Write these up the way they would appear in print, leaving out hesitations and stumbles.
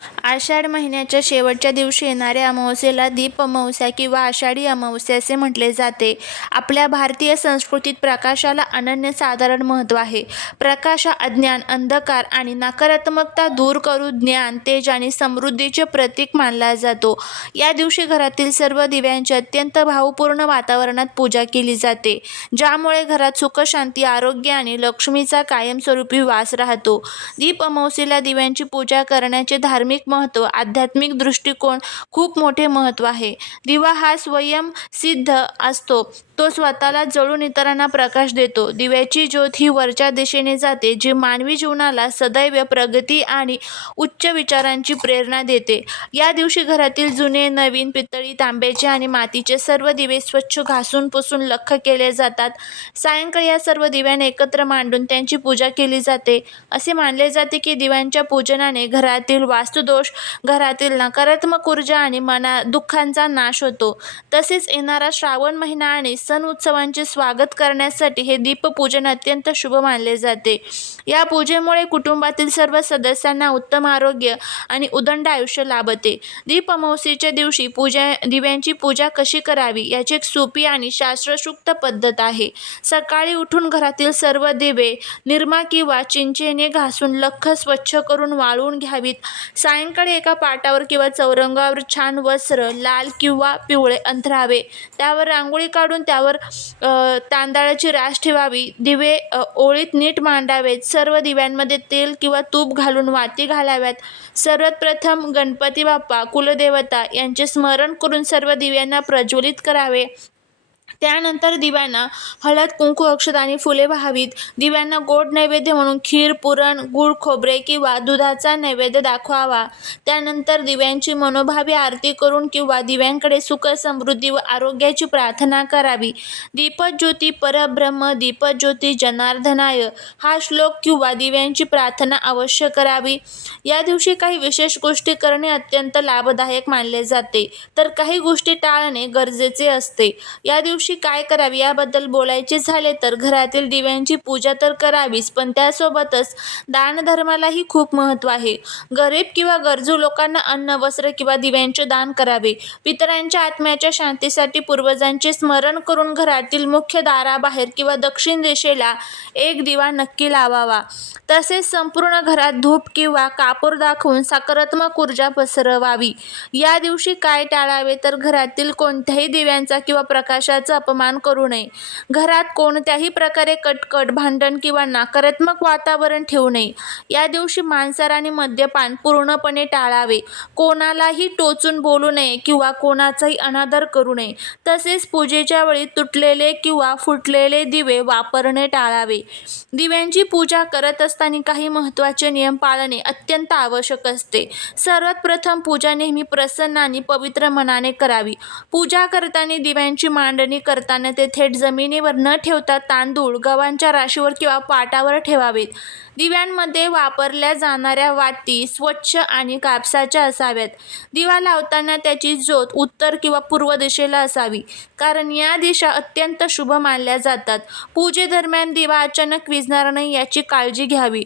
आषाढ महिन्याच्या शेवटच्या दिवशी येणाऱ्या अमावस्येला दीप अमावस्या किंवा आषाढी अमावस्या असे म्हटले जाते. आपल्या भारतीय संस्कृतीत प्रकाशाला अनन्यसाधारण महत्त्व आहे. प्रकाश हा अज्ञान, अंधकार आणि नकारात्मकता दूर करून ज्ञान, तेज आणि समृद्धीचे प्रतीक मानला जातो. या दिवशी घरातील सर्व दिव्यांची अत्यंत भावपूर्ण वातावरणात पूजा केली जाते, ज्यामुळे घरात सुख, शांती, आरोग्य आणि लक्ष्मीचा कायमस्वरूपी वास राहतो. दीप अमावस्येला दिव्यांची पूजा करण्याचे धार्मिक महत्त्व, आध्यात्मिक दृष्टिकोन खूप मोठे महत्त्व आहे. दिवा हा स्वयंसिद्ध असतो. तो स्वतःला जळून इतरांना प्रकाश देतो. दिव्याची ज्योत ही वरच्या दिशेने जाते, जी मानवी जीवनाला सदैव प्रगती आणि उच्च विचारांची प्रेरणा देते. या दिवशी घरातील जुने, नवीन, पितळी, तांब्याचे आणि मातीचे सर्व दिवे स्वच्छ घासून पुसून लख्ख केले जातात. सायंकाळी या सर्व दिव्यांना एकत्र मांडून त्यांची पूजा केली जाते. असे मानले जाते की दिव्यांच्या पूजनाने घरातील वास्तुदोष, घरातील नकारात्मक ऊर्जा आणि दुःखांचा नाश होतो. तसेच येणारा श्रावण महिना आणि सण उत्सवांचे स्वागत करण्यासाठी हे दीपपूजन अत्यंत शुभ मानले जाते. या पूजेमुळे कुटुंबातील सर्व सदस्यांना उत्तम आरोग्य आणि उदंड आयुष्य लाभते. दीप अमावस्येच्या दिवशी दिव्यांची पूजा कशी करावी याची एक सोपी आणि शास्त्रशुद्ध पद्धत आहे. सकाळी उठून घरातील सर्व दिवे निरमा किंवा चिंचेने घासून लख्ख स्वच्छ करून वाळवून घ्यावीत. सायंकाळी एका पाटावर किंवा चौरंगावर छान वस्त्र, लाल किंवा पिवळे, अंथरावे. त्यावर रांगोळी काढून त्यावर तांदळाची रास ठेवावी. दिवे ओळीत नीट मांडावेत. सर्व दिव्यांमध्ये तेल किंवा तूप घालून वाती घालाव्यात. सर्वात प्रथम गणपती बाप्पा, कुलदेवता यांचे स्मरण करून सर्व दिव्यांना प्रज्वलित करावे. त्यानंतर दिव्यांना हळद, कुंकू, अक्षत आणि फुले वाहावीत. दिव्यांना गोड नैवेद्य म्हणून खीर, पुरण, गूळ, खोबरे किंवा दुधाचा नैवेद्य दाखवावा. त्यानंतर दिव्यांची मनोभावे आरती करून किंवा दिव्यांकडे सुख, समृद्धी व आरोग्याची प्रार्थना करावी. दीपज्योती परब्रह्म दीपज्योती जनार्दनाय हा श्लोक किंवा दिव्यांची प्रार्थना अवश्य करावी. या दिवशी काही विशेष गोष्टी करणे अत्यंत लाभदायक मानले जाते, तर काही गोष्टी टाळणे गरजेचे असते. या दिवशी काय करावे याबद्दल बोलायचे झाले तर घरातील दिव्यांची पूजा तर करावीच, पण त्यासोबतच दानधर्मालाही खूप महत्त्व आहे. गरीब किंवा गरजू लोकांना अन्न, वस्त्र किंवा दिव्यांचे दान करावे. पितरांच्या आत्म्याच्या शांतीसाठी पूर्वजांचे स्मरण करून घरातील मुख्य दाराबाहेर किंवा दक्षिण दिशेला एक दिवा नक्की लावावा. तसेच संपूर्ण घरात धूप किंवा कापूर दाखवून सकारात्मक ऊर्जा पसरवावी. या दिवशी काय टाळावे तर घरातील कोणत्याही दिव्यांचा किंवा प्रकाशाचा अपमान करू नये. घरात कोणत्याही प्रकारे कटकट, भांडण किंवा नकारात्मक वातावरण ठेवू नये. या दिवशी मांसाहार आणि मद्यपान पूर्णपणे टाळावे. कोणालाही टोचून बोलू नये किंवा कोणाचाही अनादर करू नये. तसेच पूजेच्या वेळी तुटलेले किंवा फुटलेले दिवे वापरणे टाळावे. दिव्यांची पूजा करत असताना काही महत्त्वाचे नियम पाळणे अत्यंत आवश्यक असते. सर्वात प्रथम पूजा नेहमी प्रसन्न आणि पवित्र मनाने करावी. पूजा करताना दिव्यांची मांडणी करताना ते थेट जमिनीवर न ठेवता तांदूळ, गव्हाच्या राशीवर किंवा पाटावर ठेवावेत. दिव्यांमध्ये वापरल्या जाणाऱ्या वाती स्वच्छ आणि कापसाच्या असाव्यात. दिवा लावताना त्याची ज्योत उत्तर किंवा पूर्व दिशेला असावी, कारण या दिशा अत्यंत शुभ मानल्या जातात. पूजेदरम्यान दिवा अचानक विझणार नाही याची काळजी घ्यावी.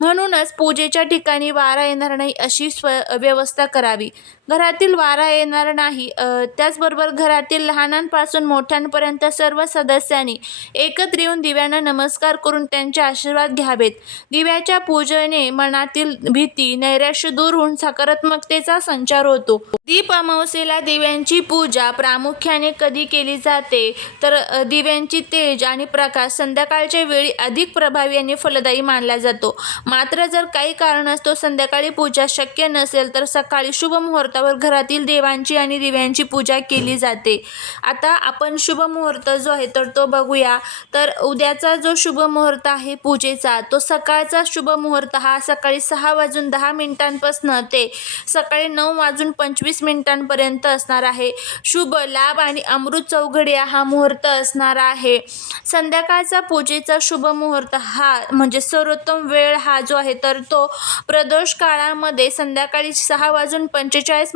म्हणूनच पूजेच्या ठिकाणी वारा येणार नाही अशी व्यवस्था करावी. घरातील वारा येणार नाही, त्याचबरोबर घरातील लहानांपासून मोठ्यांपर्यंत सर्व सदस्यांनी एकत्र येऊन दिव्यांना नमस्कार करून त्यांचे आशीर्वाद घ्यावेत. दिव्याच्या पूजेने मनातील भीती, नैराश्य दूर होऊन सकारात्मकतेचा संचार होतो. दीप अमावस्येला दिव्यांची पूजा प्रामुख्याने कधी केली जाते तर दिव्यांची तेज आणि प्रकाश संध्याकाळच्या वेळी अधिक प्रभावी आणि फलदायी मानला जातो. मात्र जर काही कारणास्तव संध्याकाळी पूजा शक्य नसेल तर सकाळी शुभ मुहूर्तावर घरातील देवांची आणि दिव्यांची पूजा केली जाते. आता आपण शुभ मुहूर्त जो आहे तर तो बघूया. तर उद्याचा जो शुभ मुहूर्त आहे पूजेचा, तो सकाळचा शुभ मुहूर्त हा सकाळी 6:10 ते सकाळी 9:25 असणार आहे. शुभ लाभ आणि अमृत चौघडिया हा मुहूर्त असणार आहे. संध्याकाळचा पूजेचा शुभ मुहूर्त हा म्हणजे सर्वोत्तम वेळ हा जो आहे तर तो प्रदोष काळामध्ये संध्याकाळी 6:45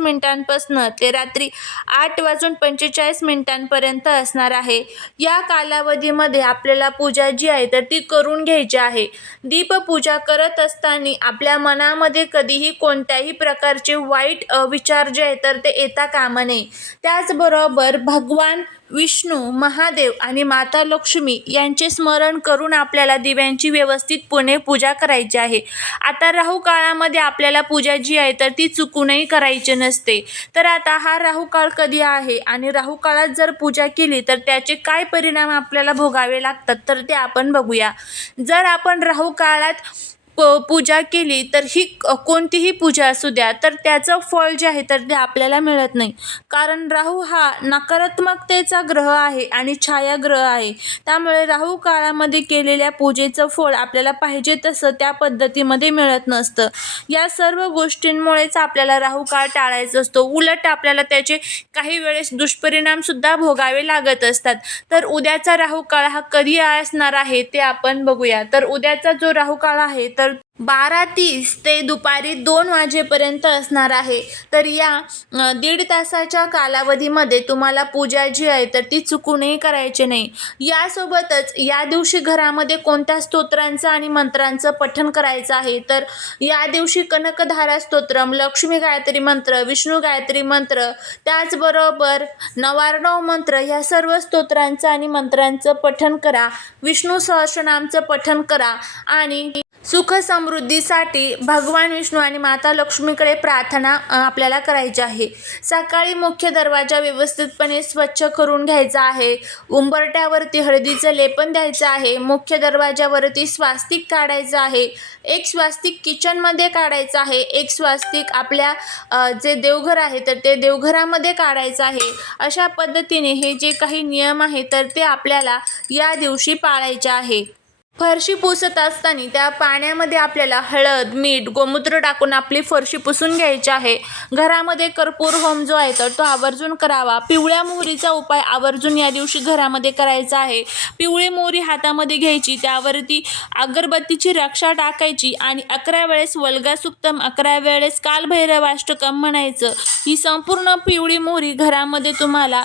ते रात्री 8:45 असणार आहे. या कालावधीमध्ये आपल्याला पूजा जी आहे तर ती करून घ्यायची आहे. दीपपूजा करत असताना आपल्या मनामध्ये कधीही कोणत्याही प्रकारचे वाईट विचार जे आहे तर ते येता कामा नये. त्याचबरोबर भगवान विष्णू, महादेव आणि माता लक्ष्मी यांचे स्मरण करून आपल्याला दिव्यांची व्यवस्थितपणे पूजा करायची आहे. आता राहू काळामध्ये आपल्याला पूजा जी आहे तर ती चुकूनही करायची नसते. तर आता हा राहू काळ कधी आहे आणि राहू काळात जर पूजा केली तर त्याचे काय परिणाम आपल्याला भोगावे लागतात तर ते आपण बघूया. जर आपण राहू काळात पूजा केली तर ही कोणतीही पूजा असू द्या तर त्याचं फळ जे आहे तर ते आपल्याला मिळत नाही. कारण राहू हा नकारात्मकतेचा ग्रह आहे आणि छायाग्रह आहे. त्यामुळे राहू काळामध्ये केलेल्या पूजेचं फळ आपल्याला पाहिजे तसं त्या पद्धतीमध्ये मिळत नसतं. या सर्व गोष्टींमुळेच आपल्याला राहू काळ टाळायचा असतो. उलट आपल्याला त्याचे काही वेळेस दुष्परिणामसुद्धा भोगावे लागत असतात. तर उद्याचा राहू काळ हा कधी असणार आहे ते आपण बघूया. तर उद्याचा जो राहू काळ आहे तर 12:30 ते दुपारी 2 वाजेपर्यंत असणार आहे. तर या 1.5 तासाच्या कालावधीमध्ये तुम्हाला पूजा जी आहे तर ती चुकूनही करायची नाही. यासोबतच या दिवशी घरामध्ये कोणत्या स्तोत्रांचं आणि मंत्रांचं पठण करायचं आहे तर या दिवशी कनकधारा स्तोत्रम, लक्ष्मी गायत्री मंत्र, विष्णू गायत्री मंत्र, त्याचबरोबर नवार्णव मंत्र ह्या सर्व स्तोत्रांचं आणि मंत्रांचं पठण करा. विष्णू सहस्रनामचं पठण करा आणि सुख समृद्धीसाठी भगवान विष्णू आणि माता लक्ष्मीकडे प्रार्थना आपल्याला करायची आहे. सकाळी मुख्य दरवाजा व्यवस्थितपणे स्वच्छ करून घ्यायचा आहे. उंबरट्यावरती हळदीचं लेपन द्यायचं आहे. मुख्य दरवाजावरती स्वास्तिक काढायचं आहे. एक स्वास्तिक किचनमध्ये काढायचं आहे. एक स्वास्तिक आपल्या जे देवघर आहे तर ते देवघरामध्ये काढायचं आहे. अशा पद्धतीने हे जे काही नियम आहे तर ते आपल्याला या दिवशी पाळायचे आहे. फरशी पुसत असताना त्या पाण्यामध्ये आपल्याला हळद, मीठ, गोमूत्र टाकून आपली फरशी पुसून घ्यायची आहे. घरामध्ये कर्पूर होम जो आहे तर तो आवर्जून करावा. पिवळ्या मोहरीचा उपाय आवर्जून या दिवशी घरामध्ये करायचा आहे. पिवळी मोहरी हातामध्ये घ्यायची, त्यावरती अगरबत्तीची रक्षा टाकायची आणि 11 वेळेस वल्गा सुक्तम, 11 वेळेस कालभैरवाष्टकम म्हणायचं. ही संपूर्ण पिवळी मोहरी घरामध्ये तुम्हाला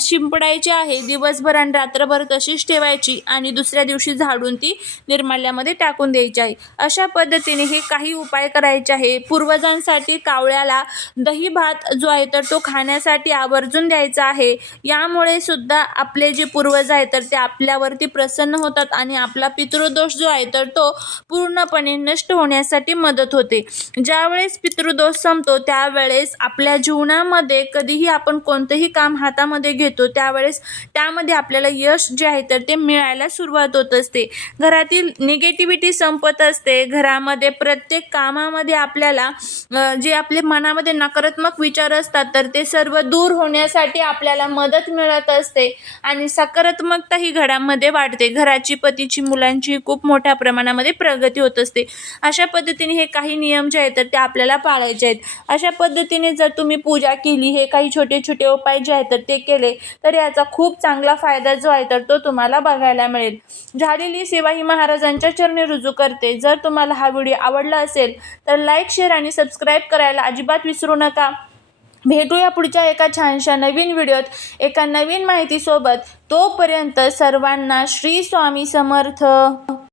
शिंपडायची आहे. दिवसभर आणि रात्रभर तशीच ठेवायची आणि दुसऱ्या दिवशी झाडून ती निर्माल्यामध्ये टाकून द्यायची आहे. अशा पद्धतीने हे काही उपाय करायचे आहे. पूर्वजांसाठी कावळ्याला दही भात जो आहे तर तो खाण्यासाठी आवर्जून द्यायचा आहे. यामुळे सुद्धा आपले जे पूर्वज आहेत तर ते आपल्यावरती प्रसन्न होतात आणि आपला पितृदोष जो आहे तर तो पूर्णपणे नष्ट होण्यासाठी मदत होते. ज्यावेळेस पितृदोष संपतो त्यावेळेस आपल्या जीवनामध्ये कधीही आपण कोणतेही काम हातामध्ये घेतो त्यावेळेस त्यामध्ये आपल्याला यश जे आहे तर ते मिळायला सुरुवात होत असते. घरातील निगेटिव्हिटी संपत असते. घरामध्ये प्रत्येक कामामध्ये आपल्याला जे आपले मनामध्ये नकारात्मक विचार असतात तर ते सर्व दूर होण्यासाठी आपल्याला मदत मिळत असते आणि सकारात्मकता ही घरामध्ये वाढते. घराची, पतीची, मुलांची खूप मोठ्या प्रमाणामध्ये प्रगती होत असते. अशा पद्धतीने हे काही नियम जे आहेत तर ते आपल्याला पाळायचे आहेत. अशा पद्धतीने जर तुम्ही पूजा केली, हे काही छोटे छोटे उपाय जे आहेत तर ते केले तर याचा खूप चांगला फायदा जो आहे तर तो तुम्हाला बघायला मिळेल. झालेली सेवा ही महाराजांच्या चरणी रुजू करते. जर तुम्हाला हा व्हिडिओ आवडला असेल तर लाईक, शेअर आणि सबस्क्राईब करायला अजिबात विसरू नका. भेटूया पुढच्या एका छानशा नवीन व्हिडिओत एका नवीन माहितीसोबत. तोपर्यंत सर्वांना श्री स्वामी समर्थ.